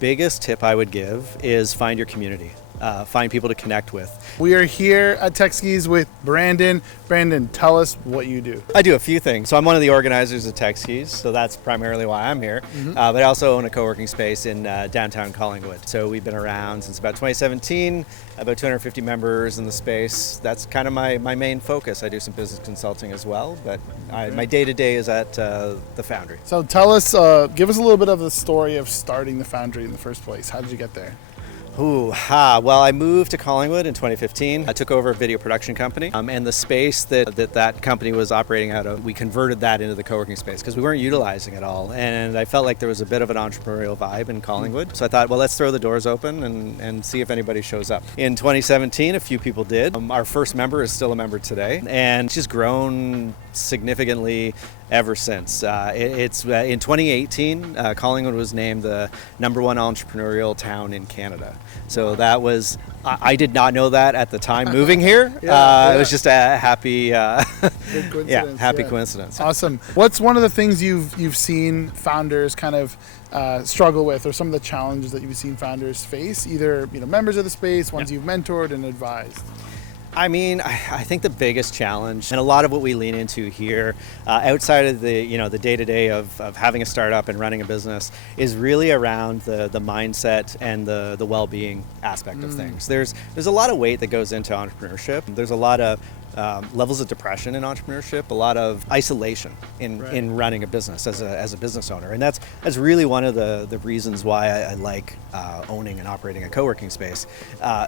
biggest tip I would give is find your community. Find people to connect with. We are here at Techskis with Brandon. Brandon, tell us what you do. I do a few things. So I'm one of the organizers of Techskis, so that's primarily why I'm here. But I also own a co-working space in downtown Collingwood. So we've been around since about 2017, about 250 members in the space. That's kind of my main focus. I do some business consulting as well, but my day-to-day is at the Foundry. So tell us, give us a little bit of the story of starting the Foundry in the first place. How did you get there? Well, I moved to Collingwood in 2015. I took over a video production company, and the space that company was operating out of, we converted that into the co-working space because we weren't utilizing it all. And I felt like there was a bit of an entrepreneurial vibe in Collingwood. So I thought, well, let's throw the doors open and see if anybody shows up. In 2017, a few people did. Our first member is still a member today, and she's grown significantly ever since. It's in 2018, Collingwood was named the #1 entrepreneurial town in Canada. So that was, I did not know that at the time moving here. It was just a happy, coincidence. Awesome. What's one of the things you've seen founders kind of struggle with, or some of the challenges that you've seen founders face, either members of the space, ones you've mentored and advised? I mean, I think the biggest challenge, and a lot of what we lean into here, outside of the day-to-day of having a startup and running a business, is really around the mindset and the well-being aspect of things. There's a lot of weight that goes into entrepreneurship. There's a lot of levels of depression in entrepreneurship, a lot of isolation in running a business as a business owner, and that's really one of the reasons why I like owning and operating a co-working space.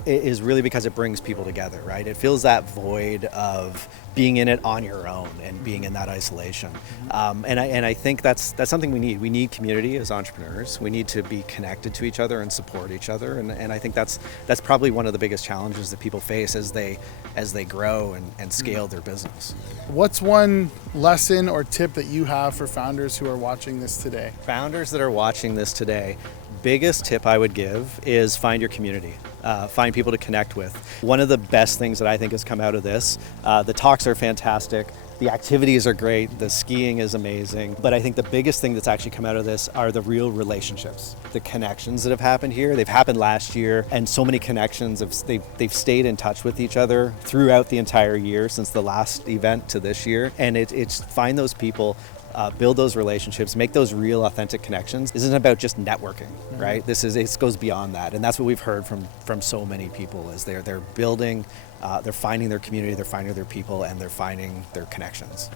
Is really because it brings people together, right? It fills that void of being in it on your own and being in that isolation. And I think that's something we need. We need community as entrepreneurs. We need to be connected to each other and support each other. And I think that's probably one of the biggest challenges that people face as they grow and scale their business. What's one lesson or tip that you have for founders who are watching this today? Founders that are watching this today, biggest tip I would give is find your community. Find people to connect with. One of the best things that I think has come out of this, the talks are fantastic, the activities are great, the skiing is amazing, but I think the biggest thing that's actually come out of this are the real relationships, the connections that have happened here. They've happened last year, and so many connections, they've stayed in touch with each other throughout the entire year since the last event to this year, and it's find those people, build those relationships, make those real authentic connections. This isn't about just networking, right? It goes beyond that, and that's what we've heard from so many people is they're building, they're finding their community, they're finding their people, and they're finding their connections.